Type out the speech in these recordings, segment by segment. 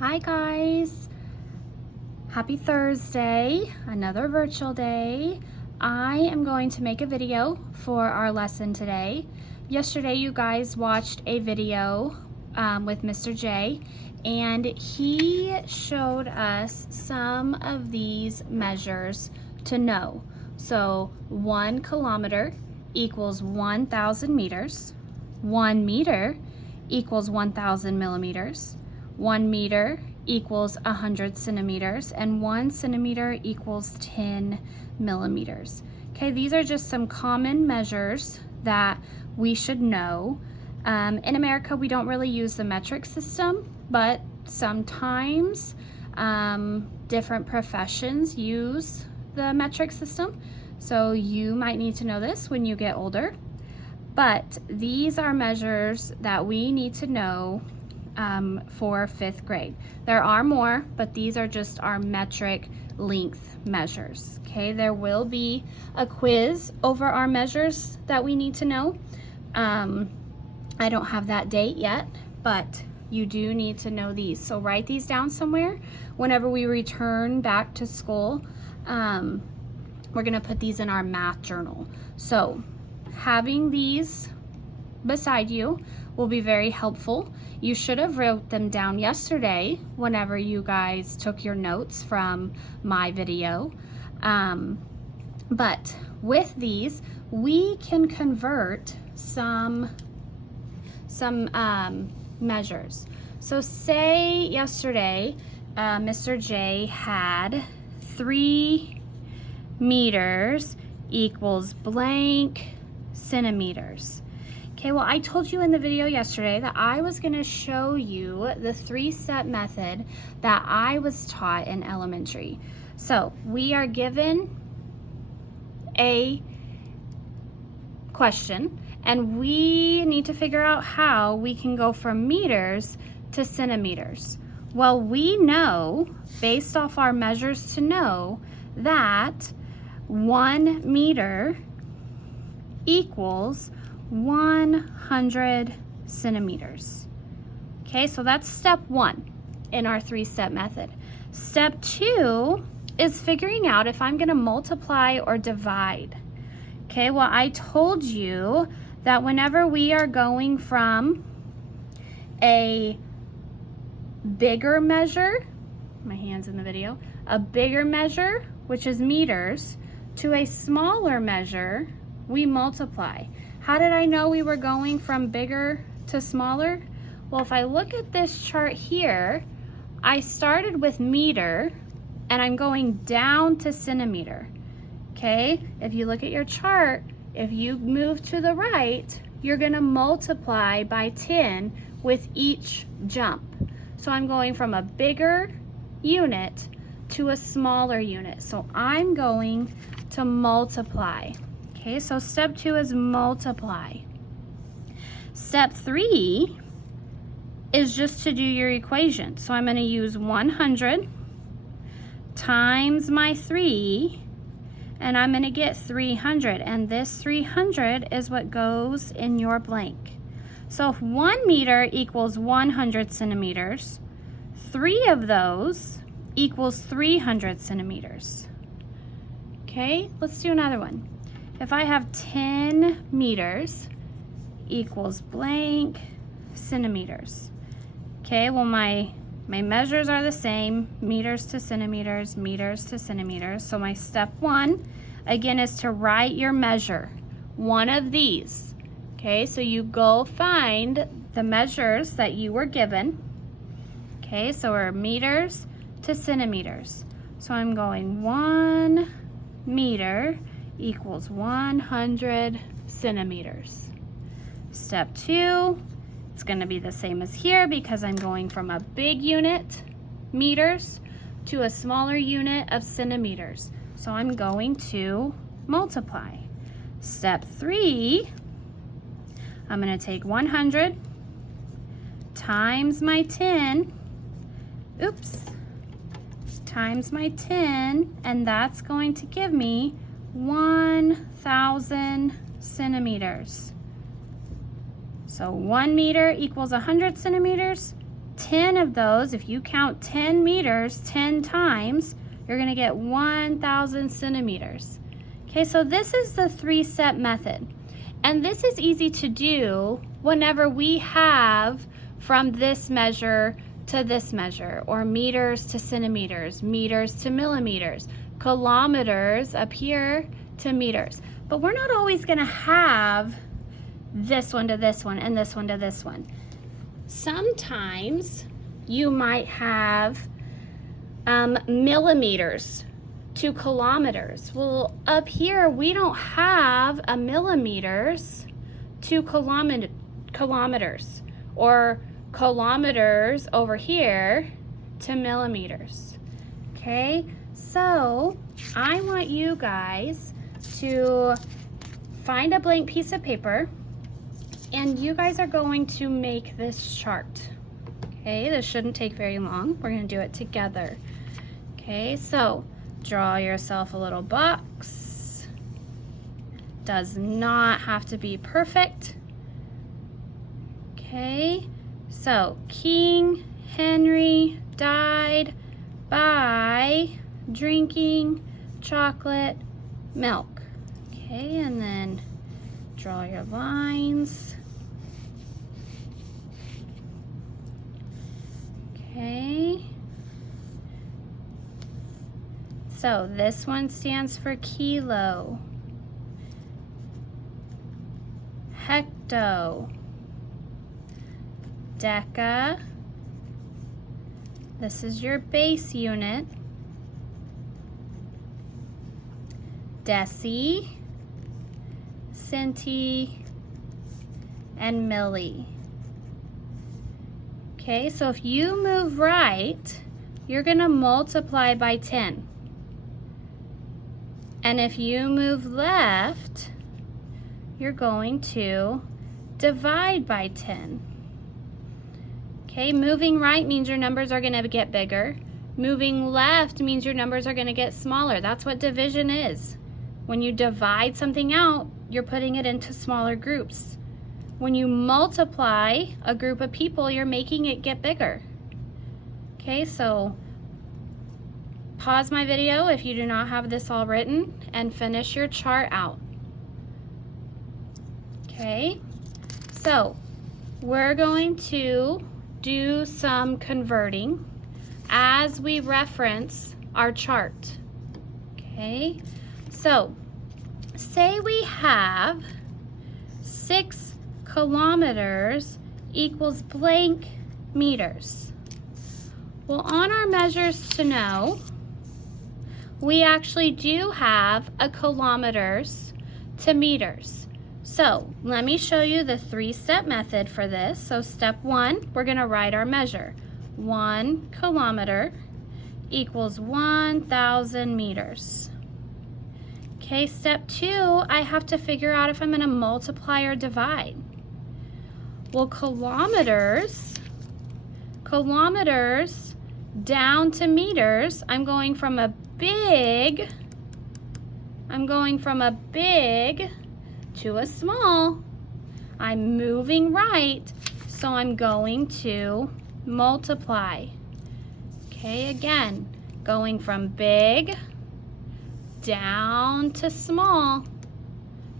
Hi guys, happy Thursday, another virtual day. I am going to make a video for our lesson today. Yesterday you guys watched a video with Mr. J, and he showed us some of these measures to know. So 1 kilometer equals 1,000 meters, 1 meter equals 1,000 millimeters, 1 meter equals 100 centimeters, and 1 centimeter equals 10 millimeters. Okay, these are just some common measures that we should know. In America, we don't really use the metric system, but sometimes different professions use the metric system. So you might need to know this when you get older. But these are measures that we need to know for 5th grade. There are more, but these are just our metric length measures. Okay, there will be a quiz over our measures that we need to know. I don't have that date yet, but you do need to know these. So write these down somewhere. Whenever we return back to school, we're gonna put these in our math journal. So having these beside you will be very helpful. You should have wrote them down yesterday whenever you guys took your notes from my video. But with these, we can convert some measures. So say yesterday, Mr. J had 3 meters equals blank centimeters. Okay, well, I told you in the video yesterday that I was going to show you the 3-step method that I was taught in elementary. So we are given a question, and we need to figure out how we can go from meters to centimeters. Well, we know, based off our measures to know, that 1 meter equals 100 centimeters. Okay, so that's step 1 in our 3-step method. Step 2 is figuring out if I'm going to multiply or divide. Okay, well, I told you that whenever we are going from a bigger measure, my hand's in the video, a bigger measure, which is meters, to a smaller measure, we multiply. How did I know we were going from bigger to smaller? Well, if I look at this chart here, I started with meter and I'm going down to centimeter. Okay, if you look at your chart, if you move to the right, you're gonna multiply by 10 with each jump. So I'm going from a bigger unit to a smaller unit. So I'm going to multiply. Okay, so step 2 is multiply. Step 3 is just to do your equation. So I'm going to use 100 times my 3, and I'm going to get 300. And this 300 is what goes in your blank. So if 1 meter equals 100 centimeters, 3 of those equals 300 centimeters. Okay, let's do another one. If I have 10 meters equals blank centimeters. Okay, well my measures are the same, meters to centimeters, meters to centimeters. So my step 1, again, is to write your measure, one of these. Okay, so you go find the measures that you were given. Okay, so we're meters to centimeters. So I'm going 1 meter equals 100 centimeters. Step 2, it's going to be the same as here because I'm going from a big unit, meters, to a smaller unit of centimeters. So I'm going to multiply. Step 3, I'm going to take 100 times my 10, times my 10, and that's going to give me 1,000 centimeters. So 1 meter equals 100 centimeters, 10 of those, if you count 10 meters 10 times, you're gonna get 1,000 centimeters. Okay, so this is the 3-step method. And this is easy to do whenever we have from this measure to this measure, or meters to centimeters, meters to millimeters, kilometers up here to meters. But we're not always gonna have this one to this one and this one to this one. Sometimes you might have millimeters to kilometers. Well, up here we don't have a millimeters to kilometers, or kilometers over here to millimeters. Okay, so I want you guys to find a blank piece of paper, and you guys are going to make this chart. Okay, this shouldn't take very long. We're going to do it together. Okay, so draw yourself a little box. Does not have to be perfect. Okay, so King Henry died by drinking chocolate milk. Okay, and then draw your lines. Okay. So this one stands for kilo. Hecto. Deca. This is your base unit. Deci, centi, and milli. Okay, so if you move right, you're going to multiply by 10. And if you move left, you're going to divide by 10. Okay, moving right means your numbers are going to get bigger. Moving left means your numbers are going to get smaller. That's what division is. When you divide something out, you're putting it into smaller groups. When you multiply a group of people, you're making it get bigger. Okay, so pause my video if you do not have this all written and finish your chart out. Okay, so we're going to do some converting as we reference our chart. Okay, so say we have 6 kilometers equals blank meters. Well, on our measures to know, we actually do have a kilometers to meters. So let me show you the 3-step method for this. So step 1, we're going to write our measure. 1 kilometer equals 1,000 meters. Okay, step 2, I have to figure out if I'm going to multiply or divide. Well, kilometers down to meters, I'm going from a big to a small. I'm moving right, so I'm going to multiply. Okay, again, going from big down to small.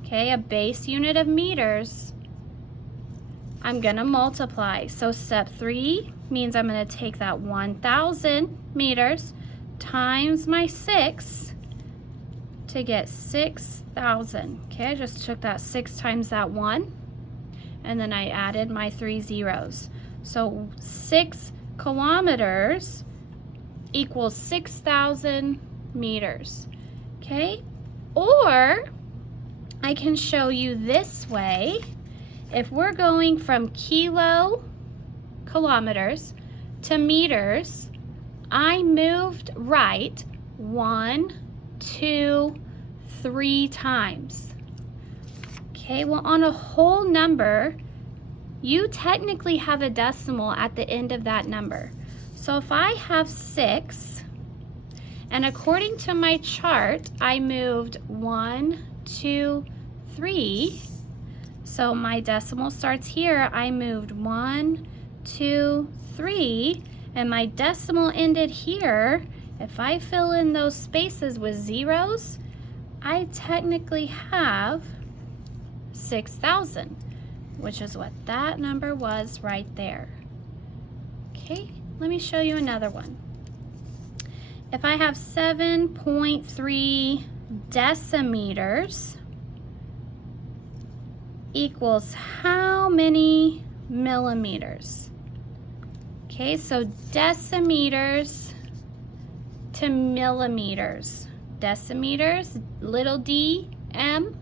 Okay, a base unit of meters. I'm gonna multiply. So step 3 means I'm gonna take that 1,000 meters times my 6 to get 6,000. Okay, I just took that 6 times that 1, and then I added my 3 zeros. So 6 kilometers equals 6,000 meters. Okay, or I can show you this way. If we're going from kilometers to meters, I moved right 1, 2, 3 times. Okay, well, on a whole number, you technically have a decimal at the end of that number. So if I have 6, and according to my chart, I moved 1, 2, 3. So my decimal starts here. I moved 1, 2, 7.3 and my decimal ended here, if I fill in those spaces with zeros, I technically have 6,000, which is what that number was right there. Okay, let me show you another one. If I have 7.3 decimeters equals how many millimeters? Okay, so decimeters to millimeters. Decimeters, little d, m,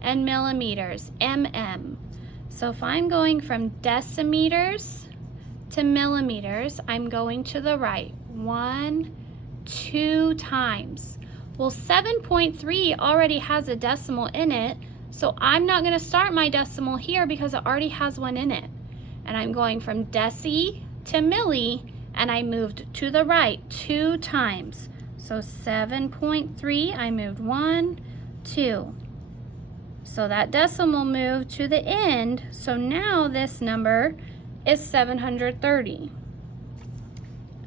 and millimeters, mm. So if I'm going from decimeters to millimeters, I'm going to the right 1, 2 times. Well, 7.3 already has a decimal in it, so I'm not going to start my decimal here because it already has one in it. And I'm going from deci to milli, and I moved to the right 2 times. So 7.3, I moved 1, 2. So that decimal moved to the end, so now this number is 730.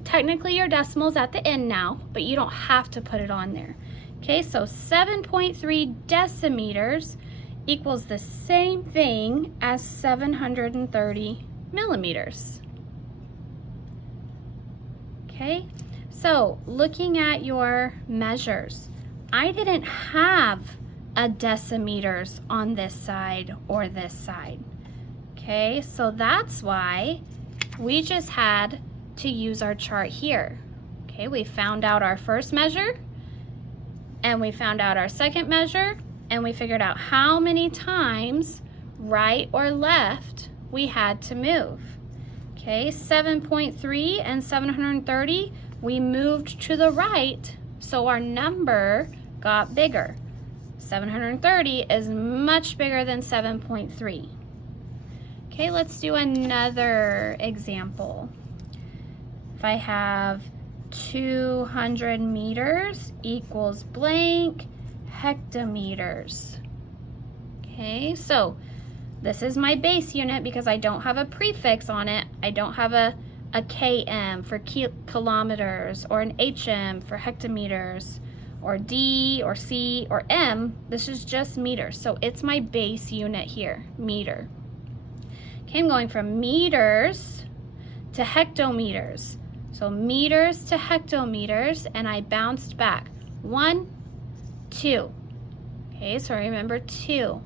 Technically your decimal's at the end now, but you don't have to put it on there. Okay, so 7.3 decimeters equals the same thing as 730 millimeters. Okay, so looking at your measures, I didn't have a decimeters on this side or this side. Okay, so that's why we just had to use our chart here. Okay, we found out our first measure, and we found out our second measure, and we figured out how many times right or left we had to move. Okay, 7.3 and 730, we moved to the right, so our number got bigger. 730 is much bigger than 7.3. Okay, let's do another example. If I have 200 meters equals blank hectometers. Okay, so this is my base unit because I don't have a prefix on it. I don't have a km for kilometers or an hm for hectometers or d or c or m. This is just meters, so it's my base unit here, meter. Okay, I'm going from meters to hectometers. So meters to hectometers, and I bounced back. 1, 2. Okay, so remember 2.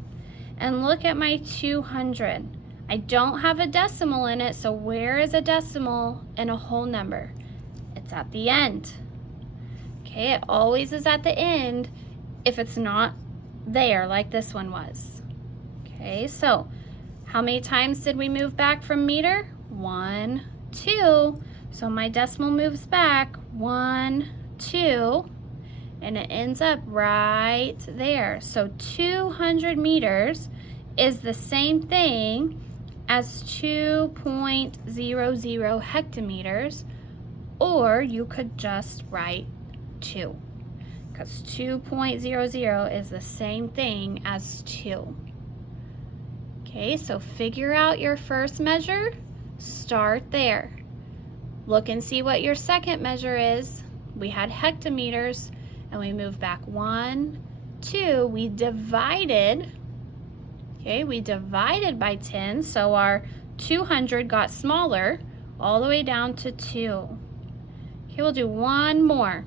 And look at my 200. I don't have a decimal in it, so where is a decimal in a whole number? It's at the end. Okay, it always is at the end if it's not there like this one was. Okay, so how many times did we move back from meter? 1, 2. So my decimal moves back 1, 2, and it ends up right there. So 200 meters is the same thing as 2.00 hectometers, or you could just write 2, because 2.00 is the same thing as 2. Okay, so figure out your first measure, start there. Look and see what your second measure is. We had hectometers, and we moved back 1, 2. We divided, okay, we divided by 10, so our 200 got smaller all the way down to 2. Okay, we'll do one more.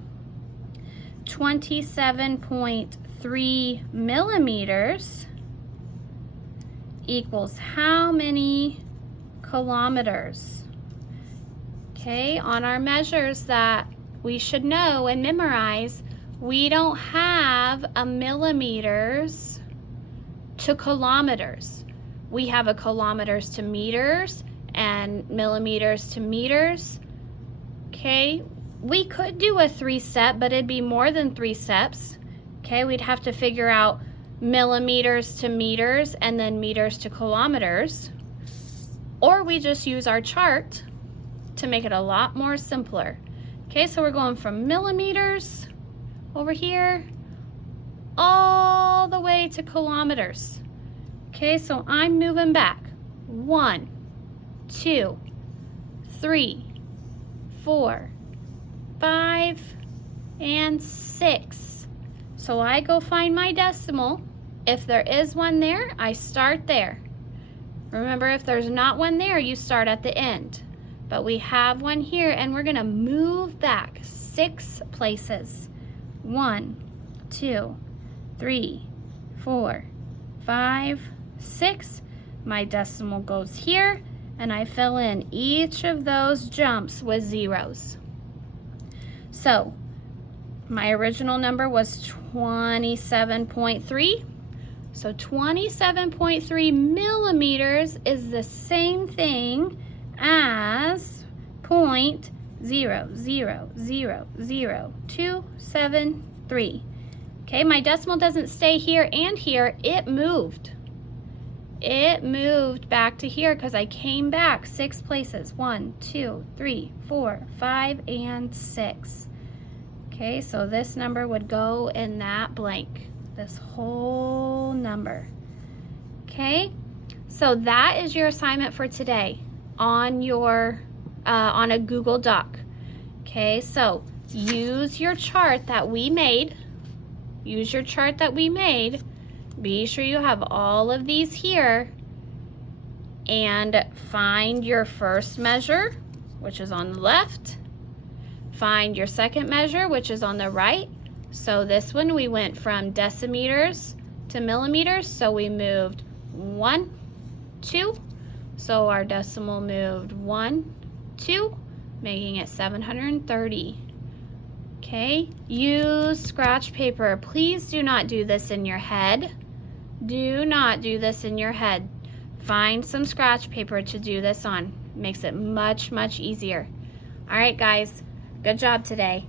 27.3 millimeters equals how many kilometers? Okay, on our measures that we should know and memorize, we don't have a millimeters to kilometers. We have a kilometers to meters and millimeters to meters. Okay, we could do a 3-step, but it'd be more than 3 steps. Okay, we'd have to figure out millimeters to meters and then meters to kilometers. Or we just use our chart to make it a lot more simpler. Okay, so we're going from millimeters over here all the way to kilometers. Okay, so I'm moving back 1, 2, 3, 4, 5, and 6. So I go find my decimal. If there is one there, I start there. Remember, if there's not one there, you start at the end. But we have one here, and we're going to move back 6 places. 1, 2, 3, 4, 5, 6. My decimal goes here, and I fill in each of those jumps with zeros. So my original number was 27.3. So 27.3 millimeters is the same thing as 0.0000273. Okay, my decimal doesn't stay here and here. It moved. It moved back to here because I came back 6 places. 1, 2, 3, 4, 5, and 6. Okay, so this number would go in that blank. This whole number. Okay, so that is your assignment for today on your on a Google Doc. Okay, so use your chart that we made. Use your chart that we made. Be sure you have all of these here, and find your first measure, which is on the left. Find your second measure, which is on the right. So this one, we went from decimeters to millimeters, so we moved 1, 2. So our decimal moved 1, 2, making it 730. Okay, use scratch paper. Please do not do this in your head. Do not do this in your head. Find some scratch paper to do this on. Makes it much, much easier. All right, guys, good job today.